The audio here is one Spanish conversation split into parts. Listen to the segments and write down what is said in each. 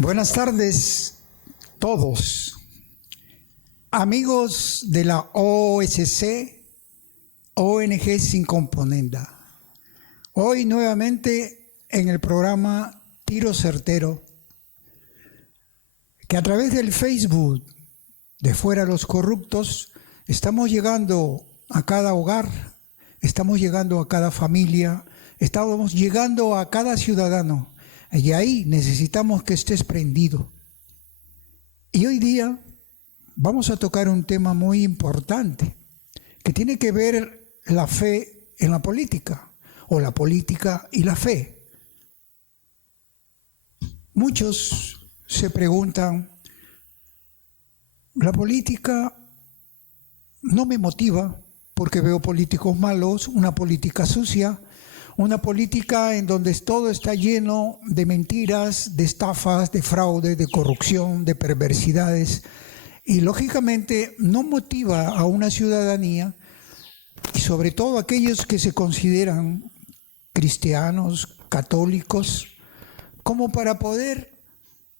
Buenas tardes todos, amigos de la OSC, ONG Sin Componenda. Hoy nuevamente en el programa Tiro Certero, que a través del Facebook de Fuera los Corruptos estamos llegando a cada hogar, estamos llegando a cada familia, estamos llegando a cada ciudadano. Y ahí necesitamos que estés prendido. Y hoy día vamos a tocar un tema muy importante que tiene que ver la fe en la política o la política y la fe. Muchos se preguntan, la política no me motiva porque veo políticos malos, una política sucia, una política en donde todo está lleno de mentiras, de estafas, de fraude, de corrupción, de perversidades. Y lógicamente no motiva a una ciudadanía, y sobre todo aquellos que se consideran cristianos, católicos, como para poder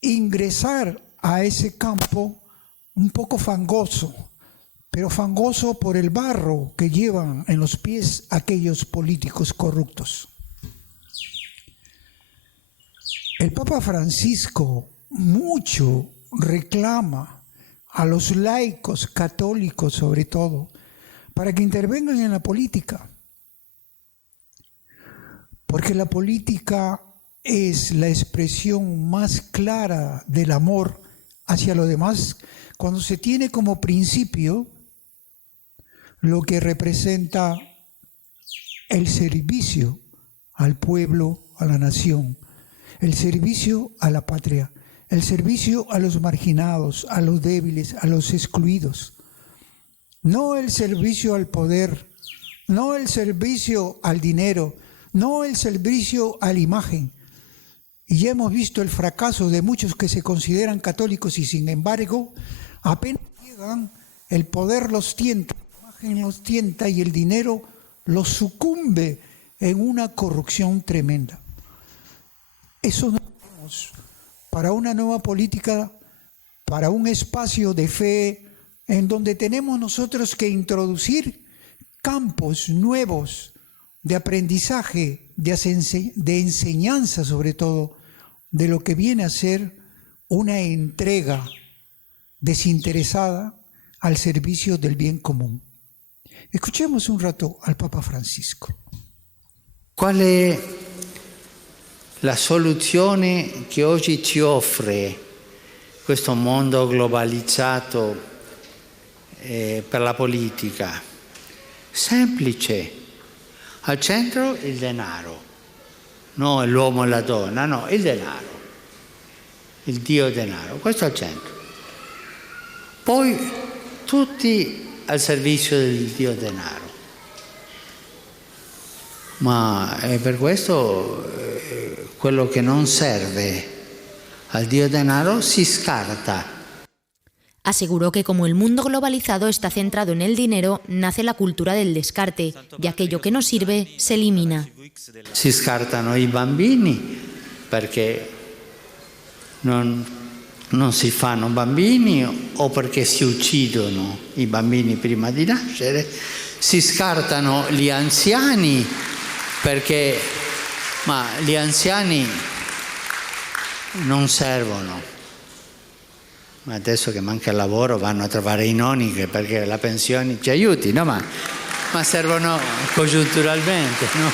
ingresar a ese campo un poco fangoso, pero fangoso por el barro que llevan en los pies aquellos políticos corruptos. El Papa Francisco mucho reclama a los laicos católicos, sobre todo, para que intervengan en la política, porque la política es la expresión más clara del amor hacia lo demás, cuando se tiene como principio lo que representa el servicio al pueblo, a la nación, el servicio a la patria, el servicio a los marginados, a los débiles, a los excluidos. No el servicio al poder, no el servicio al dinero, no el servicio a la imagen. Y ya hemos visto el fracaso de muchos que se consideran católicos y sin embargo apenas llegan, el poder los tienta, la imagen los tienta y el dinero los sucumbe en una corrupción tremenda. Eso no tenemos para una nueva política, para un espacio de fe en donde tenemos nosotros que introducir campos nuevos de aprendizaje, de enseñanza sobre todo, de lo que viene a ser una entrega desinteresada al servicio del bien común. Escuchemos un rato al Papa Francisco. Qual è la soluzione che oggi ci offre questo mondo globalizzato per la politica? Semplice. Al centro il denaro, non l'uomo e la donna, no, il denaro, il Dio denaro, questo al centro. Poi tutti al servizio del Dio denaro. Ma è per questo quello che non serve al Dio denaro si scarta. Aseguró que como el mundo globalizado está centrado en el dinero, nace la cultura del descarte, y aquello que no sirve se elimina. Si scartano i bambini perché non si fanno bambini o perché si uccidono i bambini prima di nascere, si scartano gli anziani perché gli anziani non servono. Ma adesso che manca il lavoro vanno a trovare i nonni perché la pensione ci aiuti, no? Ma servono congiunturalmente, no?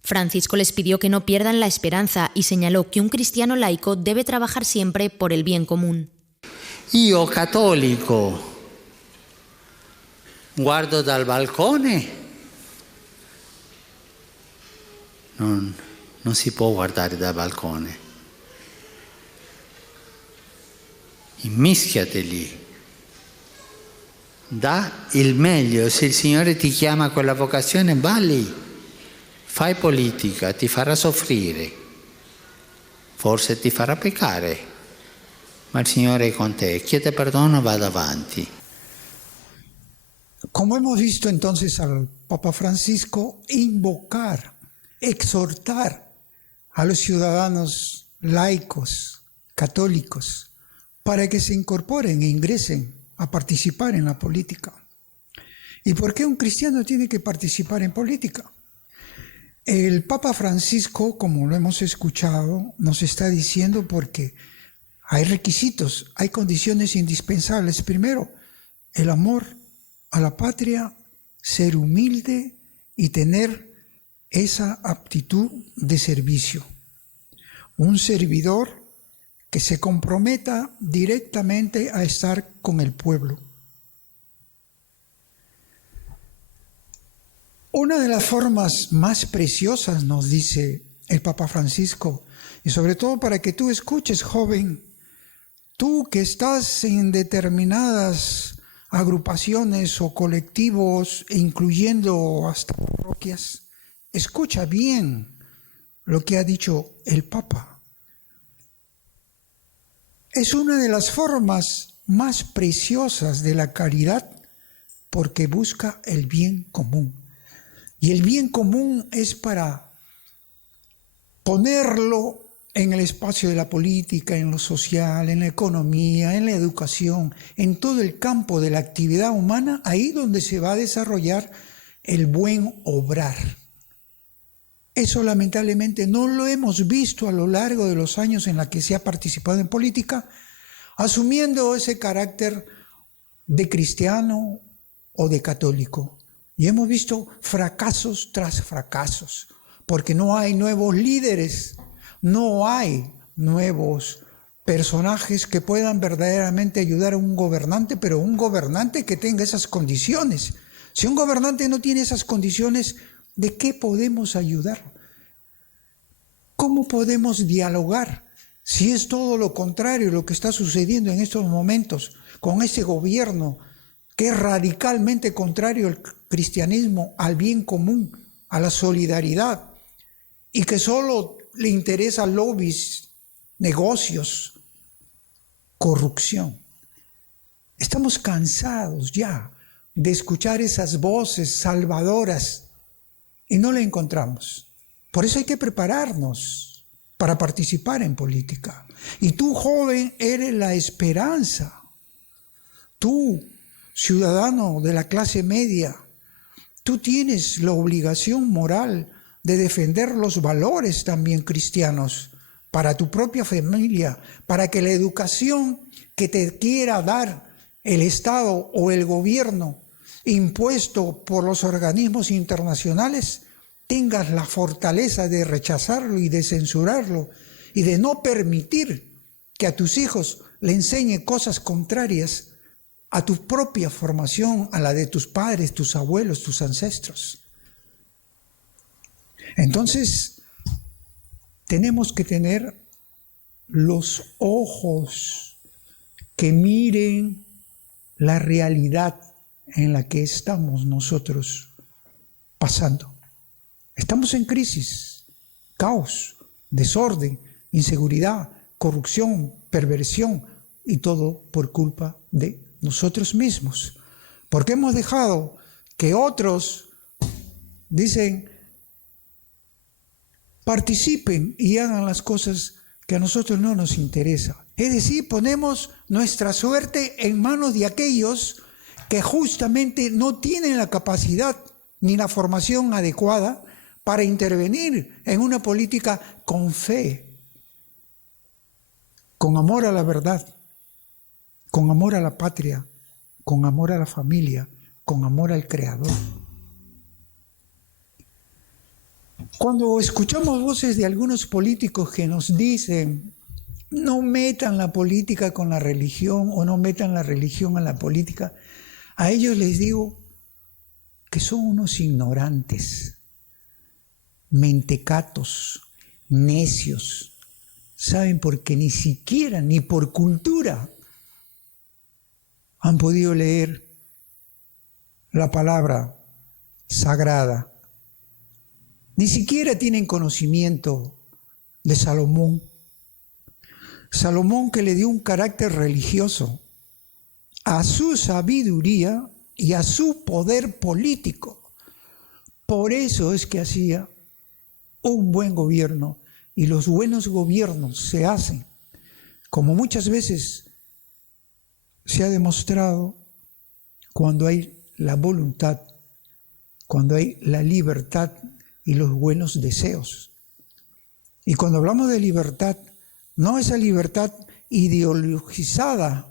Francisco les pidió que no pierdan la esperanza y señaló que un cristiano laico debe trabajar siempre por el bien común. Io cattolico guardo dal balcone, non si può guardare dal balcone. Immischiate lì, dà il meglio. Se il Signore ti chiama a quella vocazione, va lì. Fai politica, ti farà soffrire, forse ti farà peccare, ma il Signore è con te, chiede perdono e vada avanti. Como hemos visto entonces al Papa Francisco invocar, exhortar a los ciudadanos laicos, católicos, para que se incorporen e ingresen a participar en la política. ¿Y por qué un cristiano tiene que participar en política? El Papa Francisco, como lo hemos escuchado, nos está diciendo porque hay requisitos, hay condiciones indispensables. Primero, el amor a la patria, ser humilde y tener esa aptitud de servicio. Un servidor que se comprometa directamente a estar con el pueblo. Una de las formas más preciosas, nos dice el Papa Francisco, y sobre todo para que tú escuches, joven, tú que estás en determinadas agrupaciones o colectivos, incluyendo hasta parroquias, escucha bien lo que ha dicho el Papa. Es una de las formas más preciosas de la caridad porque busca el bien común. Y el bien común es para ponerlo en el espacio de la política, en lo social, en la economía, en la educación, en todo el campo de la actividad humana, ahí donde se va a desarrollar el buen obrar. Eso lamentablemente no lo hemos visto a lo largo de los años en los que se ha participado en política, asumiendo ese carácter de cristiano o de católico. Y hemos visto fracasos tras fracasos, porque no hay nuevos líderes, no hay nuevos personajes que puedan verdaderamente ayudar a un gobernante, pero un gobernante que tenga esas condiciones. Si un gobernante no tiene esas condiciones, ¿de qué podemos ayudar? ¿Cómo podemos dialogar si es todo lo contrario lo que está sucediendo en estos momentos con ese gobierno que es radicalmente contrario al cristianismo, al bien común, a la solidaridad, y que solo le interesa lobbies, negocios, corrupción? Estamos cansados ya de escuchar esas voces salvadoras y no la encontramos. Por eso hay que prepararnos para participar en política. Y tú, joven, eres la esperanza. Tú, ciudadano de la clase media, tú tienes la obligación moral de defender los valores también cristianos para tu propia familia, para que la educación que te quiera dar el Estado o el gobierno impuesto por los organismos internacionales, tengas la fortaleza de rechazarlo y de censurarlo y de no permitir que a tus hijos le enseñe cosas contrarias a tu propia formación, a la de tus padres, tus abuelos, tus ancestros. Entonces, tenemos que tener los ojos que miren la realidad en la que estamos nosotros pasando. Estamos en crisis, caos, desorden, inseguridad, corrupción, perversión, y todo por culpa de nosotros mismos. Porque hemos dejado que otros, dicen, participen y hagan las cosas que a nosotros no nos interesan. Es decir, ponemos nuestra suerte en manos de aquellos que justamente no tienen la capacidad ni la formación adecuada para intervenir en una política con fe, con amor a la verdad, con amor a la patria, con amor a la familia, con amor al Creador. Cuando escuchamos voces de algunos políticos que nos dicen no metan la política con la religión o no metan la religión a la política, a ellos les digo que son unos ignorantes, mentecatos, necios. ¿Saben? Porque ni siquiera, ni por cultura, han podido leer la palabra sagrada. Ni siquiera tienen conocimiento de Salomón. Salomón, que le dio un carácter religioso a su sabiduría y a su poder político. Por eso es que hacía un buen gobierno y los buenos gobiernos se hacen, como muchas veces se ha demostrado, cuando hay la voluntad, cuando hay la libertad y los buenos deseos. Y cuando hablamos de libertad, no esa libertad ideologizada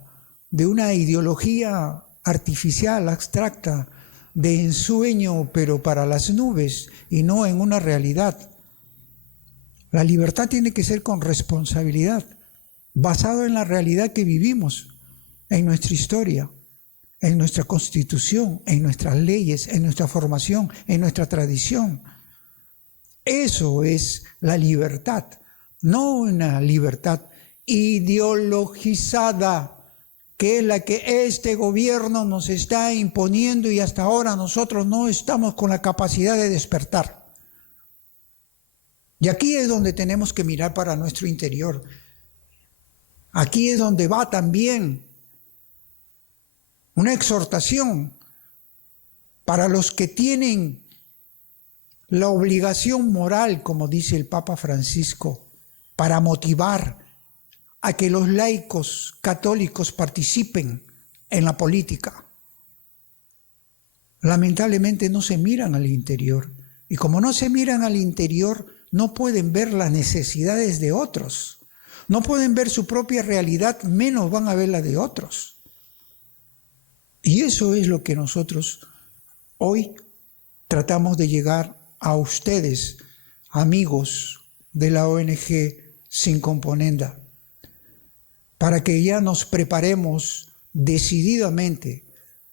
de una ideología artificial, abstracta, de ensueño, pero para las nubes y no en una realidad. La libertad tiene que ser con responsabilidad, basado en la realidad que vivimos, en nuestra historia, en nuestra constitución, en nuestras leyes, en nuestra formación, en nuestra tradición. Eso es la libertad, no una libertad ideologizada, que es la que este gobierno nos está imponiendo y hasta ahora nosotros no estamos con la capacidad de despertar. Y aquí es donde tenemos que mirar para nuestro interior. Aquí es donde va también una exhortación para los que tienen la obligación moral, como dice el Papa Francisco, para motivar a que los laicos católicos participen en la política. Lamentablemente no se miran al interior, y como no se miran al interior, no pueden ver las necesidades de otros, no pueden ver su propia realidad, menos van a ver la de otros. Y eso es lo que nosotros hoy tratamos de llegar a ustedes, amigos de la ONG Sin Componenda, para que ya nos preparemos decididamente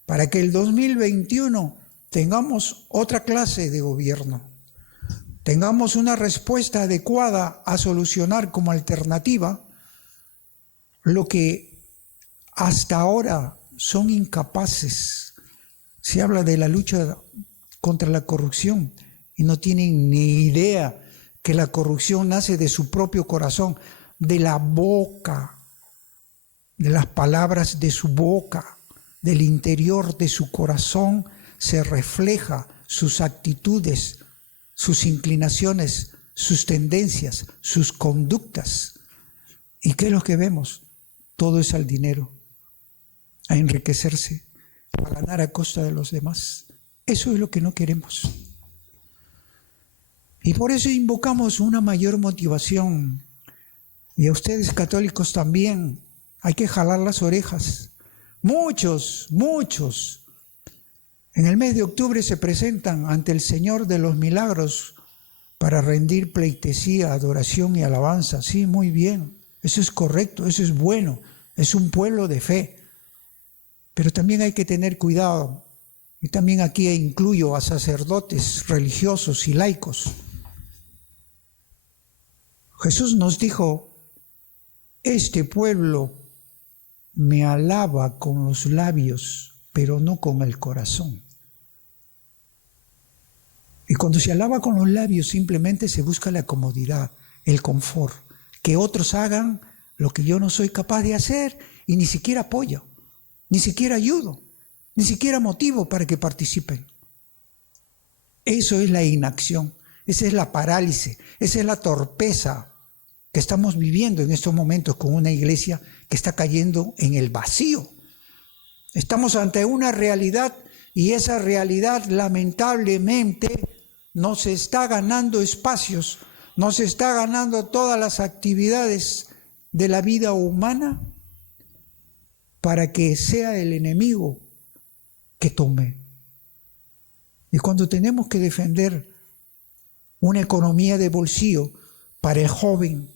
para que el 2021 tengamos otra clase de gobierno, tengamos una respuesta adecuada a solucionar como alternativa lo que hasta ahora son incapaces. Se habla de la lucha contra la corrupción y no tienen ni idea que la corrupción nace de su propio corazón, de la boca, de las palabras de su boca, del interior de su corazón se refleja sus actitudes, sus inclinaciones, sus tendencias, sus conductas. ¿Y qué es lo que vemos? Todo es al dinero, a enriquecerse, a ganar a costa de los demás. Eso es lo que no queremos. Y por eso invocamos una mayor motivación. Y a ustedes católicos también hay que jalar las orejas. Muchos en el mes de octubre se presentan ante el Señor de los Milagros para rendir pleitesía, adoración y alabanza. Sí, muy bien, eso es correcto, eso es bueno, es un pueblo de fe. Pero también hay que tener cuidado, y también aquí incluyo a sacerdotes religiosos y laicos. Jesús nos dijo: este pueblo me alaba con los labios, pero no con el corazón. Y cuando se alaba con los labios, simplemente se busca la comodidad, el confort, que otros hagan lo que yo no soy capaz de hacer, y ni siquiera apoyo, ni siquiera ayudo, ni siquiera motivo para que participen. Eso es la inacción, esa es la parálisis, esa es la torpeza que estamos viviendo en estos momentos con una iglesia que está cayendo en el vacío. Estamos ante una realidad, y esa realidad lamentablemente nos está ganando espacios, nos está ganando todas las actividades de la vida humana para que sea el enemigo que tome. Y cuando tenemos que defender una economía de bolsillo para el joven,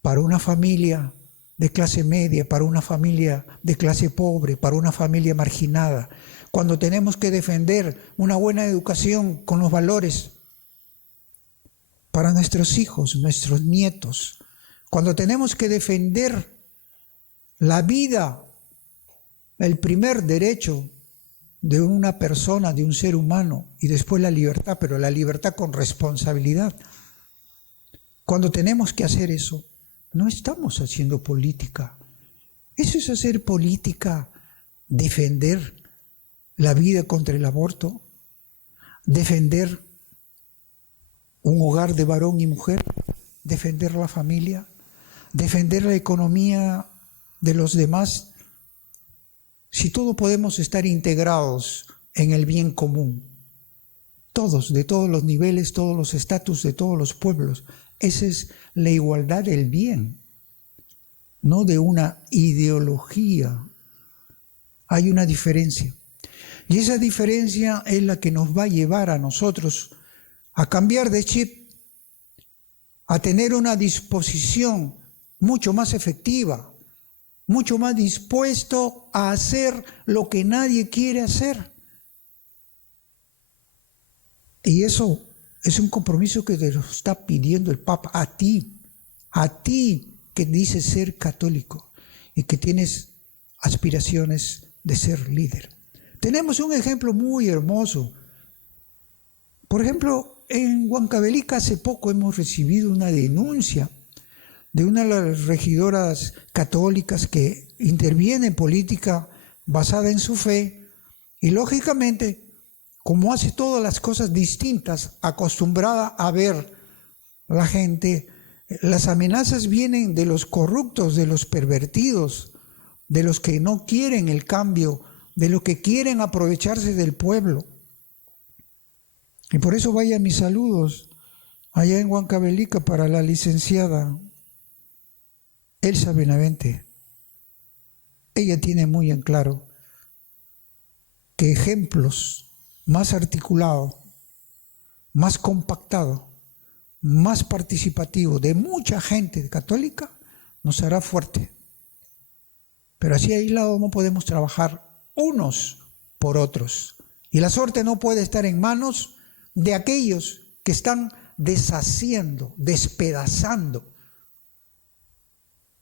para una familia de clase media, para una familia de clase pobre, para una familia marginada, cuando tenemos que defender una buena educación con los valores para nuestros hijos, nuestros nietos, cuando tenemos que defender la vida, el primer derecho de una persona, de un ser humano, y después la libertad, pero la libertad con responsabilidad. Cuando tenemos que hacer eso, no estamos haciendo política. Eso es hacer política, defender la vida contra el aborto, defender un hogar de varón y mujer, defender la familia, defender la economía de los demás, si todos podemos estar integrados en el bien común, todos, de todos los niveles, todos los estatus, de todos los pueblos? Esa es la igualdad del bien, no de una ideología. Hay una diferencia. Y esa diferencia es la que nos va a llevar a nosotros a cambiar de chip, a tener una disposición mucho más efectiva, mucho más dispuesto a hacer lo que nadie quiere hacer. Y eso es un compromiso que te lo está pidiendo el Papa a ti que dices ser católico y que tienes aspiraciones de ser líder. Tenemos un ejemplo muy hermoso. Por ejemplo, en Huancavelica hace poco hemos recibido una denuncia de una de las regidoras católicas que interviene en política basada en su fe y lógicamente, como hace todas las cosas distintas, acostumbrada a ver la gente, las amenazas vienen de los corruptos, de los pervertidos, de los que no quieren el cambio, de los que quieren aprovecharse del pueblo. Y por eso vaya mis saludos allá en Huancavelica para la licenciada Elsa Benavente. Ella tiene muy en claro que ejemplos más articulados, más compactados, más participativos de mucha gente católica nos hará fuerte. Pero así aislado no podemos trabajar unos por otros. Y la suerte no puede estar en manos de aquellos que están deshaciendo, despedazando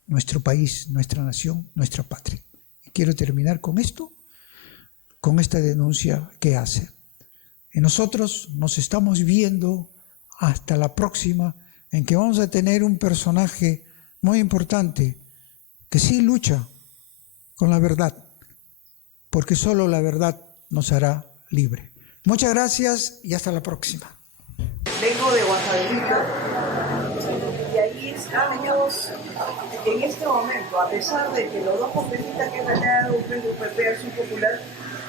nuestro país, nuestra nación, nuestra patria. Y quiero terminar con esto, con esta denuncia que hace. Y nosotros nos estamos viendo hasta la próxima, en que vamos a tener un personaje muy importante que sí lucha con la verdad, porque solo la verdad nos hará libre. Muchas gracias y hasta la próxima. Vengo de Huancavelica y ahí estamos en este momento, a pesar de que los dos congresistas que han ganado, UPP, Acción Popular,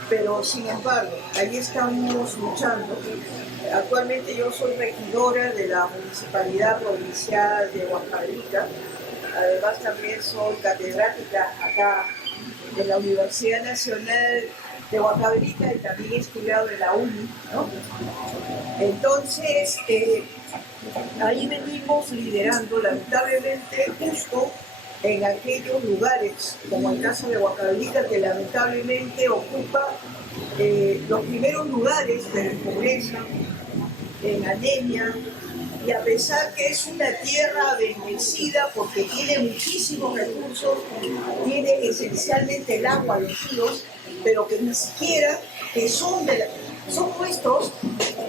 pero sin embargo, ahí estamos luchando. Actualmente yo soy regidora de la Municipalidad Provincial de Huancavelica, además también soy catedrática acá de la Universidad Nacional de Huancavelica y también he estudiado en la UNI, ¿no? Entonces, ahí venimos liderando, lamentablemente, justo en aquellos lugares, como el caso de Huancavelica, que lamentablemente ocupa los primeros lugares de pobreza, en anemia, y a pesar que es una tierra bendecida porque tiene muchísimos recursos, tiene esencialmente el agua, los ríos, pero que ni siquiera que son puestos,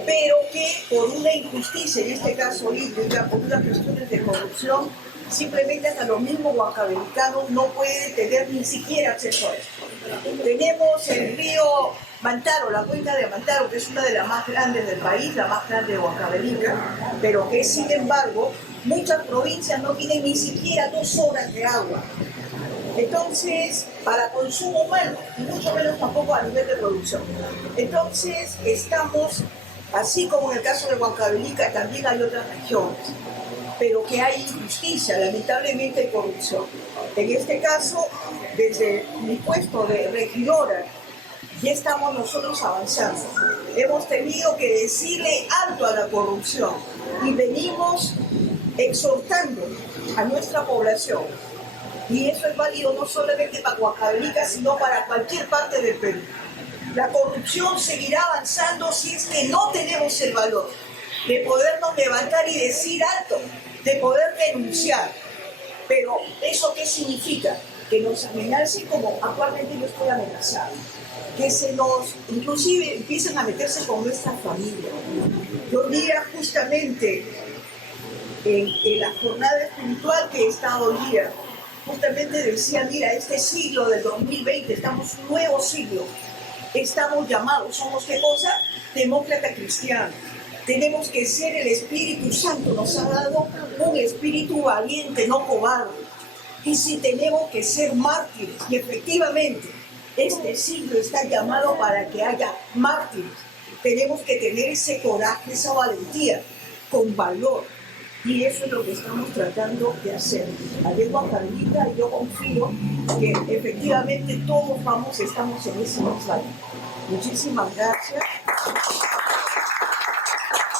pero que por una injusticia, en este caso hídrica, por unas cuestiones de corrupción, simplemente hasta los mismos huancavelicanos no pueden tener ni siquiera acceso a esto. Tenemos el río Mantaro, la cuenca de Mantaro, que es una de las más grandes del país, la más grande de Huancavelica, pero que sin embargo muchas provincias no tienen ni siquiera 2 horas de agua. Entonces, para consumo humano, y mucho menos tampoco a nivel de producción. Entonces, estamos, así como en el caso de Huancavelica, también hay otras regiones, pero que hay injusticia, lamentablemente hay corrupción. En este caso, desde mi puesto de regidora, ya estamos nosotros avanzando. Hemos tenido que decirle alto a la corrupción y venimos exhortando a nuestra población. Y eso es válido no solamente para Huancavelica, sino para cualquier parte del Perú. La corrupción seguirá avanzando si es que no tenemos el valor de podernos levantar y decir alto, de poder denunciar. Pero ¿eso qué significa? Que nos amenacen como actualmente yo estoy amenazada. Que se nos, inclusive empiezan a meterse con nuestra familia. Yo diría justamente en la jornada espiritual que he estado hoy día, justamente decía, mira, este siglo del 2020, estamos en un nuevo siglo, estamos llamados, somos ¿qué cosa? Demócrata cristiano, Tenemos que ser el Espíritu Santo, nos ha dado un espíritu valiente, no cobarde. Y si tenemos que ser mártires, y efectivamente este siglo está llamado para que haya mártires, tenemos que tener ese coraje, esa valentía, con valor. Y eso es lo que estamos tratando de hacer. Allí Juan Carlita, y yo confío que efectivamente todos estamos en ese mensaje. Muchísimas gracias.